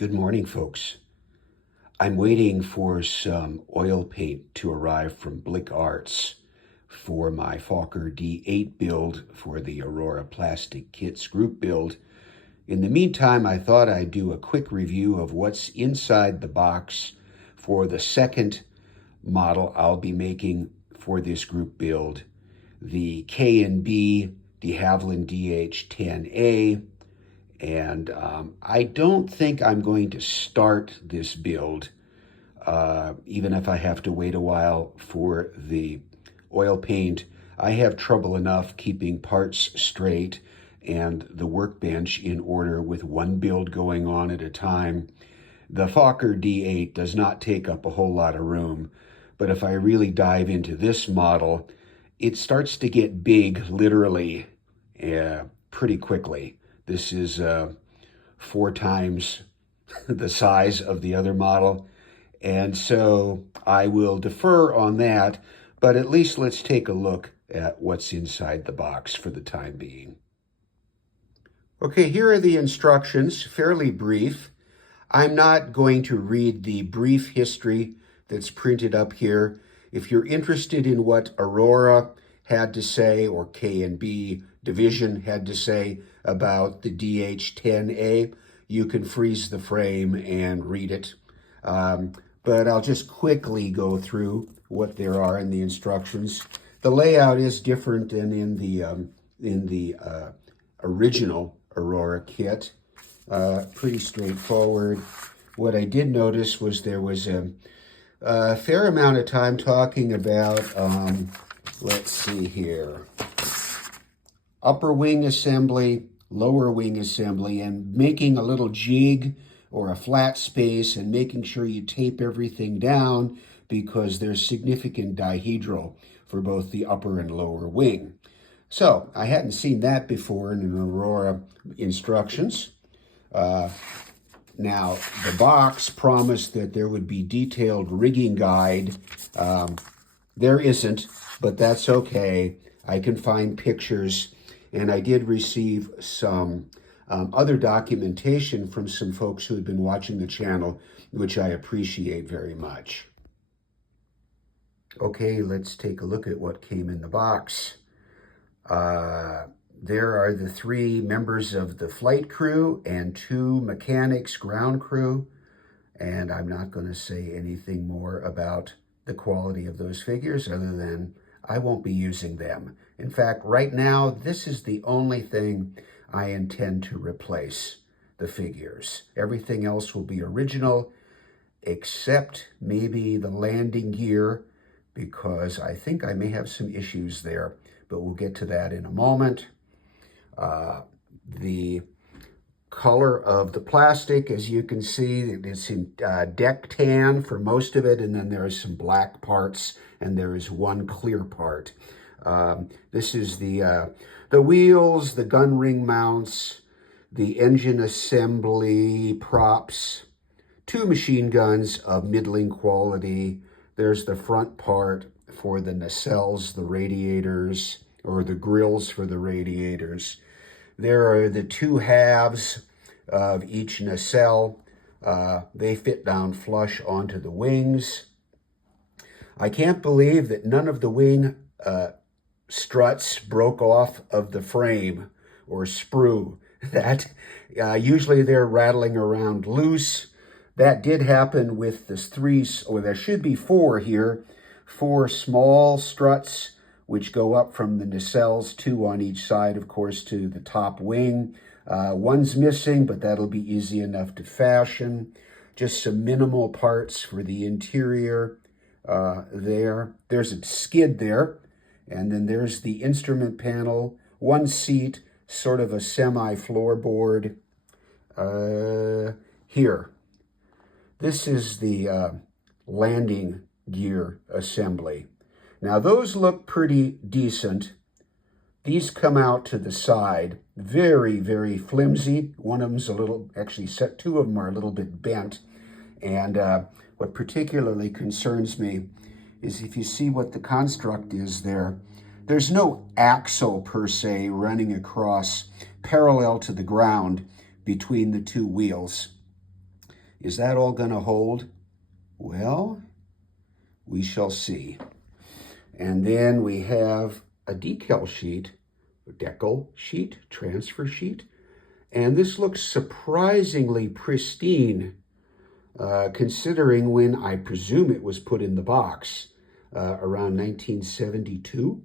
Good morning, folks. I'm waiting for some oil paint to arrive from Blick Arts for my Fokker D.VIII build for the Aurora Plastic Kits group build. In the meantime, I thought I'd do a quick review of what's inside the box for the second model I'll be making for this group build, the K&B de Havilland DH-10A. And I don't think I'm going to start this build, even if I have to wait a while for the oil paint. I have trouble enough keeping parts straight and the workbench in order with one build going on at a time. The Fokker D.VIII does not take up a whole lot of room, but if I really dive into this model, it starts to get big, literally, pretty quickly. This is 4 times the size of the other model. And so I will defer on that, but at least let's take a look at what's inside the box for the time being. Okay, here are the instructions, fairly brief. I'm not going to read the brief history that's printed up here. If you're interested in what Aurora had to say, or K&B Division had to say about the DH-10A, you can freeze the frame and read it. But I'll just quickly go through what there are in the instructions. The layout is different than in the original Aurora kit. Pretty straightforward. What I did notice was there was a fair amount of time talking about, let's see here, upper wing assembly, lower wing assembly, and making a little jig or a flat space and making sure you tape everything down because there's significant dihedral for both the upper and lower wing. So I hadn't seen that before in an Aurora instructions. Now, the box promised that there would be detailed rigging guide. There isn't, but that's okay. I can find pictures, and I did receive some other documentation from some folks who had been watching the channel, which I appreciate very much. Okay, let's take a look at what came in the box. There are the 3 members of the flight crew and 2 mechanics, ground crew, and I'm not going to say anything more about the quality of those figures other than I won't be using them. In fact, right now, this is the only thing I intend to replace the figures. Everything else will be original, except maybe the landing gear, because I think I may have some issues there, but we'll get to that in a moment. The color of the plastic, as you can see, it's in deck tan for most of it, and then there are some black parts, and there is one clear part. This is the wheels, the gun ring mounts, the engine assembly props, 2 machine guns of middling quality. There's the front part for the nacelles, the radiators, or the grills for the radiators. There are the 2 halves of each nacelle. They fit down flush onto the wings. I can't believe that none of the wing struts broke off of the frame or sprue. That usually they're rattling around loose. That did happen with the 3, or there should be 4 here, 4 small struts which go up from the nacelles, 2 on each side, of course, to the top wing. One's missing, but that'll be easy enough to fashion. Just some minimal parts for the interior there. There's a skid there, and then there's the instrument panel, 1 seat, sort of a semi-floorboard here. This is the landing gear assembly. Now, those look pretty decent. These come out to the side, very, very flimsy. One of them's a little, actually 2 of them are a little bit bent. And what particularly concerns me is if you see what the construct is there, there's no axle per se running across parallel to the ground between the 2 wheels. Is that all going to hold? Well, we shall see. And then we have a decal sheet, a decal sheet, transfer sheet. And this looks surprisingly pristine, considering when I presume it was put in the box around 1972.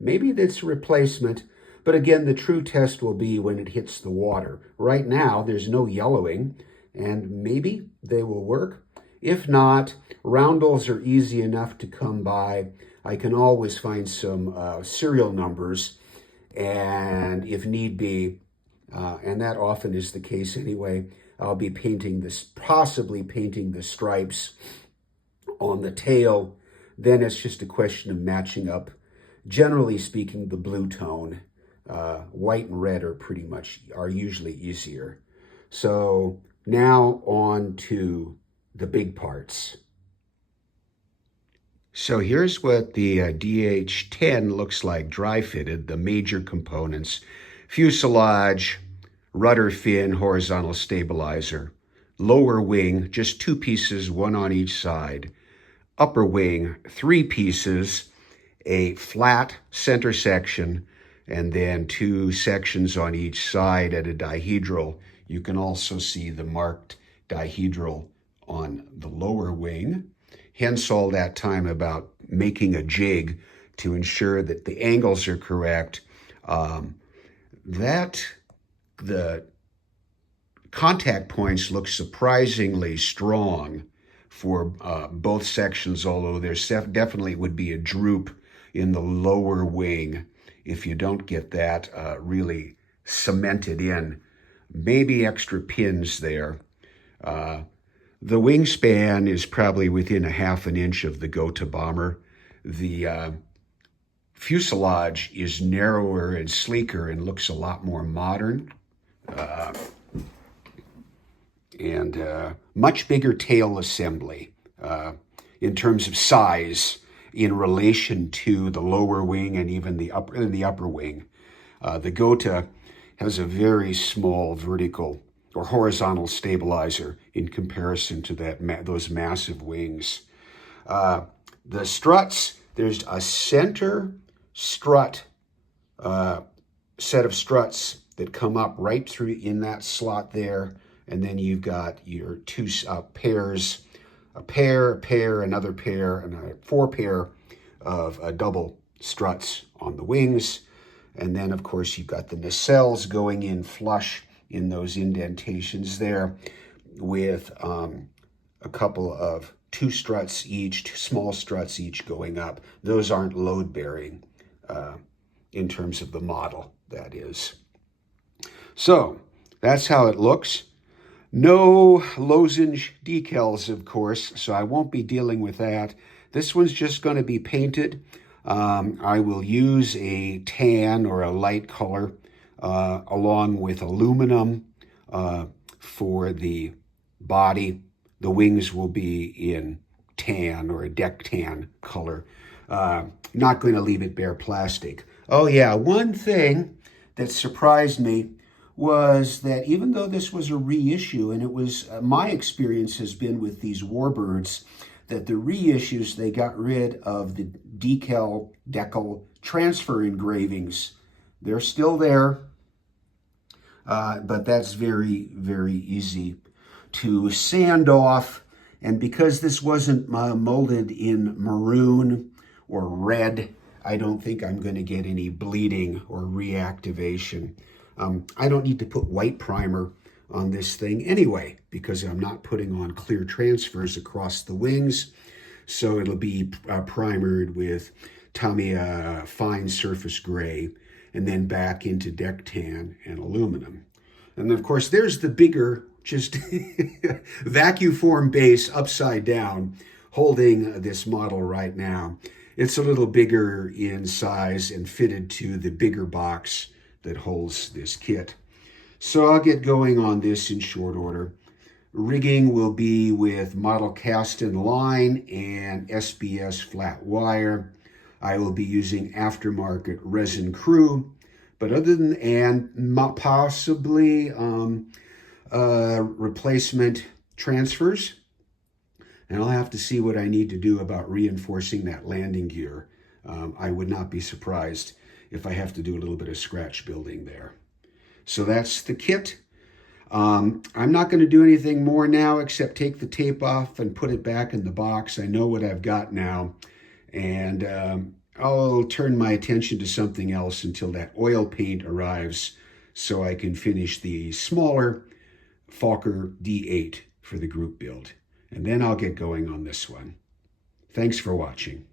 Maybe that's a replacement, but again, the true test will be when it hits the water. Right now, there's no yellowing, and maybe they will work. If not, roundels are easy enough to come by. I can always find some serial numbers, and if need be, and that often is the case anyway, I'll be painting this, possibly painting the stripes on the tail. Then it's just a question of matching up, generally speaking, the blue tone. White and red are usually easier. So now on to the big parts. So here's what the DH-10 looks like dry fitted, the major components: fuselage, rudder fin, horizontal stabilizer, lower wing, just 2 pieces, 1 on each side, upper wing, 3 pieces, a flat center section, and then 2 sections on each side at a dihedral. You can also see the marked dihedral on the lower wing. Hence all that time about making a jig to ensure that the angles are correct. The contact points look surprisingly strong for both sections, although there definitely would be a droop in the lower wing if you don't get that really cemented in. Maybe extra pins there. The wingspan is probably within a 1/2 inch of the Gotha bomber. The fuselage is narrower and sleeker and looks a lot more modern. And much bigger tail assembly in terms of size in relation to the lower wing and even the upper wing. The Gotha has a very small vertical or horizontal stabilizer in comparison to those massive wings. The struts, there's a center strut, set of struts that come up right through in that slot there, and then you've got your 2 pairs, a pair, another pair, and 4 pair of double struts on the wings. And then, of course, you've got the nacelles going in flush in those indentations there with a couple of 2 struts each, 2 small struts each going up. Those aren't load-bearing in terms of the model, that is. So that's how it looks. No lozenge decals, of course, so I won't be dealing with that. This one's just going to be painted. I will use a tan or a light color along with aluminum for the body. The wings will be in tan or a deck tan color. Not going to leave it bare plastic. Oh yeah, one thing that surprised me was that even though this was a reissue, and it was, my experience has been with these warbirds, that the reissues, they got rid of the decal transfer engravings. They're still there, but that's very, very easy to sand off. And because this wasn't molded in maroon or red, I don't think I'm going to get any bleeding or reactivation. I don't need to put white primer on this thing anyway, because I'm not putting on clear transfers across the wings. So it'll be primered with Tamiya fine surface gray, and then back into deck tan and aluminum. And of course, there's the bigger, just vacuum form base upside down, holding this model right now. It's a little bigger in size and fitted to the bigger box that holds this kit. So I'll get going on this in short order. Rigging will be with model cast in line and SBS flat wire. I will be using aftermarket resin crew, but other than, and possibly replacement transfers, and I'll have to see what I need to do about reinforcing that landing gear. I would not be surprised if I have to do a little bit of scratch building there. So that's the kit. I'm not going to do anything more now except take the tape off and put it back in the box. I know what I've got now, and I'll turn my attention to something else until that oil paint arrives so I can finish the smaller Fokker D.VIII for the group build. And then I'll get going on this one. Thanks for watching.